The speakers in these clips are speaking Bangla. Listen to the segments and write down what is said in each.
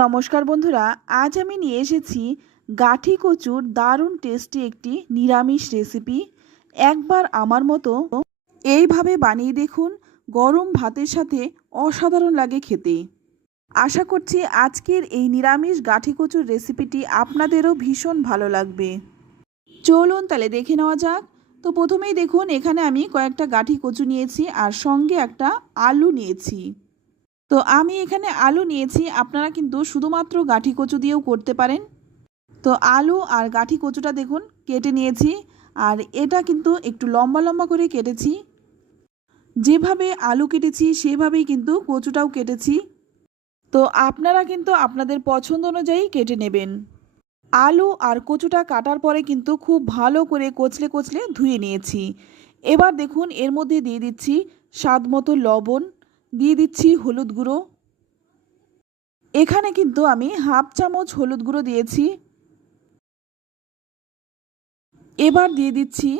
নমস্কার বন্ধুরা, আজ আমি নিয়ে এসেছি গাঠি কচুর দারুণ টেস্টি একটি নিরামিষ রেসিপি। একবার আমার মতো এইভাবে বানিয়ে দেখুন, গরম ভাতের সাথে অসাধারণ লাগে খেতে। আশা করছি আজকের এই নিরামিষ গাঠি কচুর রেসিপিটি আপনাদেরও ভীষণ ভালো লাগবে। চলুন তাহলে দেখে নেওয়া যাক। তো প্রথমেই দেখুন, এখানে আমি কয়েকটা গাঠি কচু নিয়েছি আর সঙ্গে একটা আলু নিয়েছি। তো আমি এখানে আলু নিয়েছি, আপনারা কিন্তু শুধুমাত্র গাঠি কচু দিয়েও করতে পারেন। তো আলু আর গাঠি কচুটা দেখুন কেটে নিয়েছি, আর এটা কিন্তু একটু লম্বা লম্বা করে কেটেছি। যেভাবে আলু কেটেছি সেভাবেই কিন্তু কচুটাও কেটেছি। তো আপনারা কিন্তু আপনাদের পছন্দ অনুযায়ী কেটে নেবেন। আলু আর কচুটা কাটার পরে কিন্তু খুব ভালো করে কচলে কচলে ধুয়ে নিয়েছি। এবার দেখুন, এর মধ্যে দিয়ে দিচ্ছি স্বাদ মতো লবণ, দিয়ে দিচ্ছি হলুদ গুঁড়ো। এখানে কিন্তু আমি হাফ চামচ হলুদ গুঁড়ো দিয়েছি। এবার দিয়ে দিচ্ছি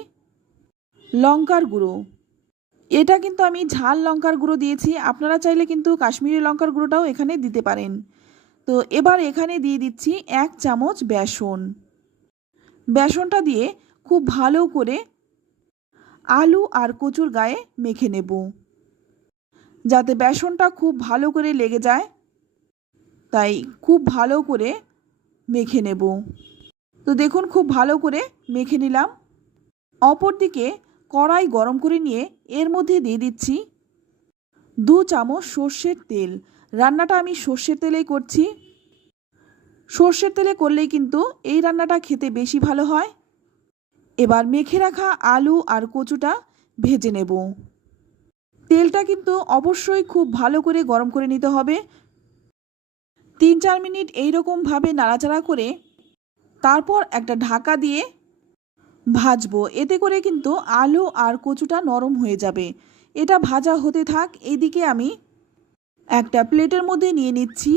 লঙ্কার গুঁড়ো। এটা কিন্তু আমি ঝাল লঙ্কার গুঁড়ো দিয়েছি, আপনারা চাইলে কিন্তু কাশ্মীরি লঙ্কার গুঁড়োটাও এখানে দিতে পারেন। তো এবার এখানে দিয়ে দিচ্ছি 1 চামচ বেসন। বেসনটা দিয়ে খুব ভালো করে আলু আর কচুর গায়ে মেখে নেব, যাতে বেসনটা খুব ভালো করে লেগে যায়। তাই খুব ভালো করে মেখে নেব। তো দেখুন, খুব ভালো করে মেখে নিলাম। অপরদিকে কড়াই গরম করে নিয়ে এর মধ্যে দিয়ে দিচ্ছি 2 চামচ সর্ষের তেল। রান্নাটা আমি সর্ষের তেলেই করছি। সর্ষের তেলে করলেই কিন্তু এই রান্নাটা খেতে বেশি ভালো হয়। এবার মেখে রাখা আলু আর কচুটা ভেজে নেব। তেলটা কিন্তু অবশ্যই খুব ভালো করে গরম করে নিতে হবে। 3-4 মিনিট এইরকমভাবে নাড়াচাড়া করে তারপর একটা ঢাকা দিয়ে ভাজবো। এতে করে কিন্তু আলু আর কচুটা নরম হয়ে যাবে। এটা ভাজা হতে থাক। এদিকে আমি একটা প্লেটের মধ্যে নিয়ে নিচ্ছি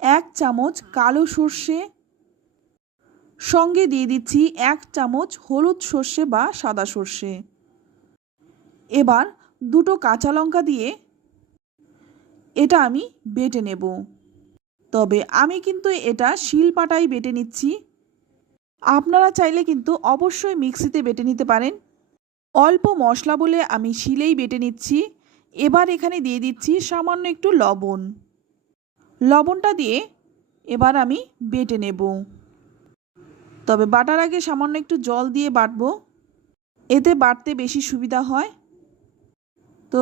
1 চামচ কালো সর্ষে, সঙ্গে দিয়ে দিচ্ছি 1 চামচ হলুদ সর্ষে বা সাদা সর্ষে। এবার 2টো কাঁচা লঙ্কা দিয়ে এটা আমি বেটে নেব। তবে আমি কিন্তু এটা শিলপাটায় বেটে নিচ্ছি। আপনারা চাইলে কিন্তু অবশ্যই মিক্সিতে বেটে নিতে পারেন। অল্প মশলা বলে আমি শিলেই বেটে নিচ্ছি। এবার এখানে দিয়ে দিচ্ছি সামান্য একটু লবণ। লবণটা দিয়ে এবার আমি বেটে নেব। তবে বাটার আগে সামান্য একটু জল দিয়ে বাটবো, এতে বাটতে বেশি সুবিধা হয়। তো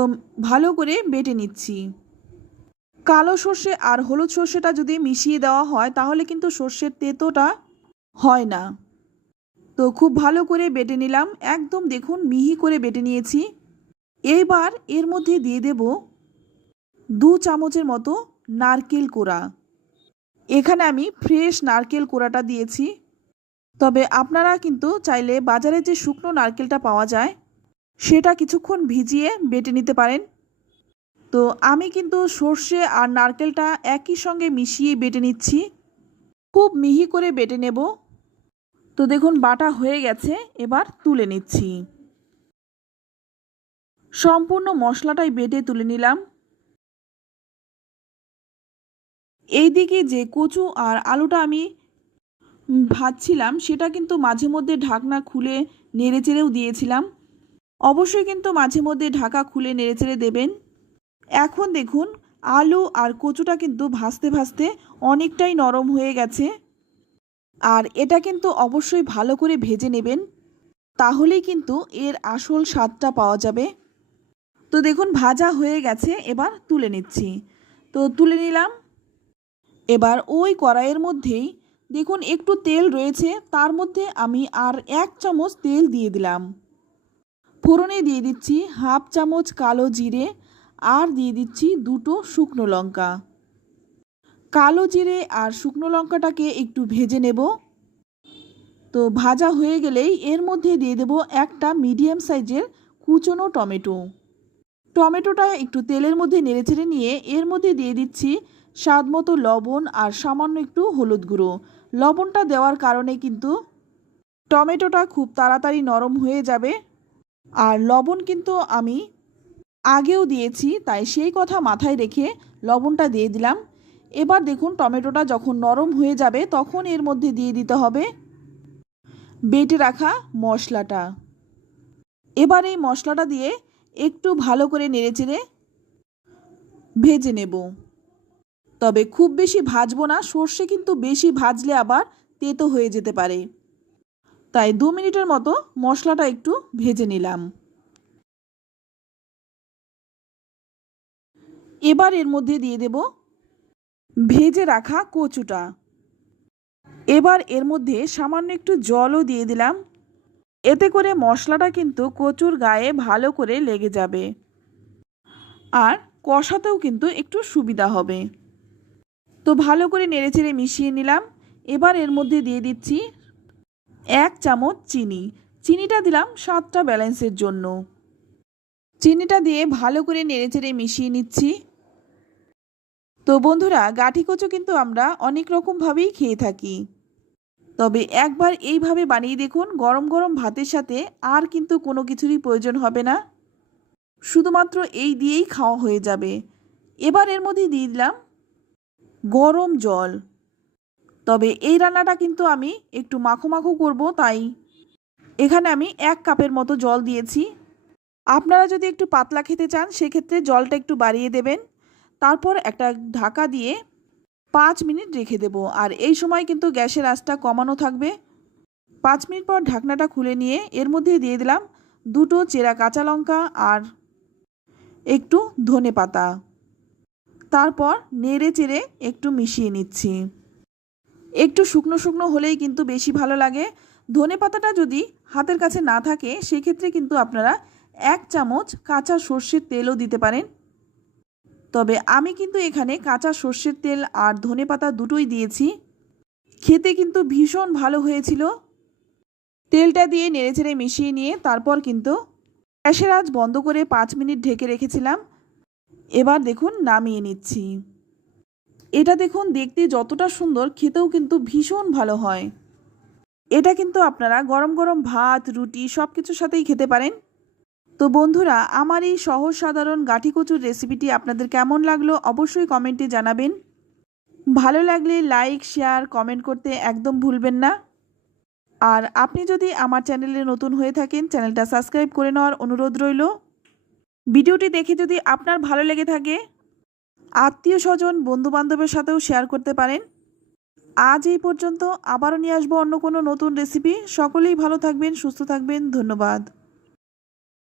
ভালো করে বেটে নিচ্ছি। কালো সর্ষে আর হলুদ সর্ষেটা যদি মিশিয়ে দেওয়া হয় তাহলে কিন্তু সর্ষের তেতোটা হয় না। তো খুব ভালো করে বেটে নিলাম, একদম দেখুন মিহি করে বেটে নিয়েছি। এইবার এর মধ্যে দিয়ে দেব 2 চামচের মতো নারকেল কোড়া। এখানে আমি ফ্রেশ নারকেল কোড়াটা দিয়েছি। তবে আপনারা কিন্তু চাইলে বাজারে যে শুকনো নারকেলটা পাওয়া যায় সেটা কিছুক্ষণ ভিজিয়ে বেটে নিতে পারেন। তো আমি কিন্তু সর্ষে আর নারকেলটা একই সঙ্গে মিশিয়ে বেটে নিচ্ছি। খুব মিহি করে বেটে নেব। তো দেখুন বাটা হয়ে গেছে, এবার তুলে নিচ্ছি। সম্পূর্ণ মশলাটাই বেটে তুলে নিলাম। এইদিকে যে কচু আর আলুটা আমি ভাজছিলাম সেটা কিন্তু মাঝে মধ্যে ঢাকনা খুলে নেড়েচেড়েও দিয়েছিলাম। অবশ্যই কিন্তু মাঝে মধ্যে ঢাকা খুলে নেড়েচেড়ে দেবেন। এখন দেখুন আলু আর কচুটা কিন্তু ভাজতে ভাজতে অনেকটাই নরম হয়ে গেছে। আর এটা কিন্তু অবশ্যই ভালো করে ভেজে নেবেন, তাহলেই কিন্তু এর আসল স্বাদটা পাওয়া যাবে। তো দেখুন ভাজা হয়ে গেছে, এবার তুলে নিচ্ছি। তো তুলে নিলাম। এবার ওই কড়াইয়ের মধ্যেই দেখুন একটু তেল রয়েছে, তার মধ্যে আমি আর 1 চামচ তেল দিয়ে দিলাম। ফোড়নে দিয়ে দিচ্ছি হাফ চামচ কালো জিরে, আর দিয়ে দিচ্ছি 2টো শুকনো লঙ্কা। কালো জিরে আর শুকনো লঙ্কাটাকে একটু ভেজে নেব। তো ভাজা হয়ে গেলেই এর মধ্যে দিয়ে দেব একটা মিডিয়াম সাইজের কুচনো টমেটো। টমেটোটা একটু তেলের মধ্যে নেড়েচেড়ে নিয়ে এর মধ্যে দিয়ে দিচ্ছি স্বাদ মতো লবণ আর সামান্য একটু হলুদ গুঁড়ো। লবণটা দেওয়ার কারণে কিন্তু টমেটোটা খুব তাড়াতাড়ি নরম হয়ে যাবে। আর লবণ কিন্তু আমি আগেও দিয়েছি, তাই সেই কথা মাথায় রেখে লবণটা দিয়ে দিলাম। এবার দেখুন টমেটোটা যখন নরম হয়ে যাবে তখন এর মধ্যে দিয়ে দিতে হবে বেটে রাখা মশলাটা। এবার এই মশলাটা দিয়ে একটু ভালো করে নেড়েচেড়ে ভেজে নেব। তবে খুব বেশি ভাজবো না, সর্ষে কিন্তু বেশি ভাজলে আবার তেতো হয়ে যেতে পারে। তাই 2 মিনিটের মতো মশলাটা একটু ভেজে নিলাম। এবার এর মধ্যে দিয়ে দেব ভেজে রাখা কচুটা। এবার এর মধ্যে সামান্য একটু জলও দিয়ে দিলাম। এতে করে মশলাটা কিন্তু কচুর গায়ে ভালো করে লেগে যাবে আর কষাতেও কিন্তু একটু সুবিধা হবে। তো ভালো করে নেড়েচেড়ে মিশিয়ে নিলাম। এবার এর মধ্যে দিয়ে দিচ্ছি 1 চামচ চিনি। চিনিটা দিলাম স্বাদটা ব্যালেন্সের জন্য। চিনিটা দিয়ে ভালো করে নেড়েচেড়ে মিশিয়ে নিচ্ছি। তো বন্ধুরা, গাঠি কচু কিন্তু আমরা অনেক রকমভাবেই খেয়ে থাকি, তবে একবার এইভাবে বানিয়ে দেখুন। গরম গরম ভাতের সাথে আর কিন্তু কোনো কিছুরই প্রয়োজন হবে না, শুধুমাত্র এই দিয়েই খাওয়া হয়ে যাবে। এবার এর মধ্যে দিয়ে দিলাম গরম জল। তবে এই রান্নাটা কিন্তু আমি একটু মাখো মাখো করব, তাই এখানে আমি 1 কাপের মতো জল দিয়েছি। আপনারা যদি একটু পাতলা খেতে চান সেক্ষেত্রে জলটা একটু বাড়িয়ে দেবেন। তারপর একটা ঢাকা দিয়ে 5 মিনিট রেখে দেব। আর এই সময় কিন্তু গ্যাসের আঁচটা কমানো থাকবে। 5 মিনিট পর ঢাকনাটা খুলে নিয়ে এর মধ্যে দিয়ে দিলাম 2টো চেরা কাঁচা লঙ্কা আর একটু ধনেপাতা। তারপর নেড়ে চেড়ে একটু মিশিয়ে নিচ্ছি। একটু শুকনো শুকনো হলেই কিন্তু বেশি ভালো লাগে। ধনেপাতাটা যদি হাতের কাছে না থাকে সেক্ষেত্রে কিন্তু আপনারা 1 চামচ কাঁচা সর্ষের তেলও দিতে পারেন। তবে আমি কিন্তু এখানে কাঁচা সর্ষের তেল আর ধনেপাতা দুটোই দিয়েছি। খেতে কিন্তু ভীষণ ভালো হয়েছিল। তেলটা দিয়ে নেড়েচেড়ে মিশিয়ে নিয়ে তারপর কিন্তু গ্যাসের আঁচ বন্ধ করে 5 মিনিট ঢেকে রেখেছিলাম। এবার দেখুন নামিয়ে নিচ্ছি। এটা দেখুন দেখতে যতটা সুন্দর, খেতেও কিন্তু ভীষণ ভালো হয়। এটা কিন্তু আপনারা গরম গরম ভাত, রুটি সব কিছুর সাথেই খেতে পারেন। তো বন্ধুরা, আমার এই সহজ সাধারণ গাঠি কচুর রেসিপিটি আপনাদের কেমন লাগলো অবশ্যই কমেন্টে জানাবেন। ভালো লাগলে লাইক, শেয়ার, কমেন্ট করতে একদম ভুলবেন না। আর আপনি যদি আমার চ্যানেলে নতুন হয়ে থাকেন চ্যানেলটা সাবস্ক্রাইব করে নেওয়ার অনুরোধ রইল। ভিডিওটি দেখে যদি আপনার ভালো লেগে থাকে আত্মীয় স্বজন, বন্ধুবান্ধবের সাথেও শেয়ার করতে পারেন। আজ এই পর্যন্ত, আবারও নিয়ে আসবো অন্য কোনো নতুন রেসিপি। সকলেই ভালো থাকবেন, সুস্থ থাকবেন। ধন্যবাদ।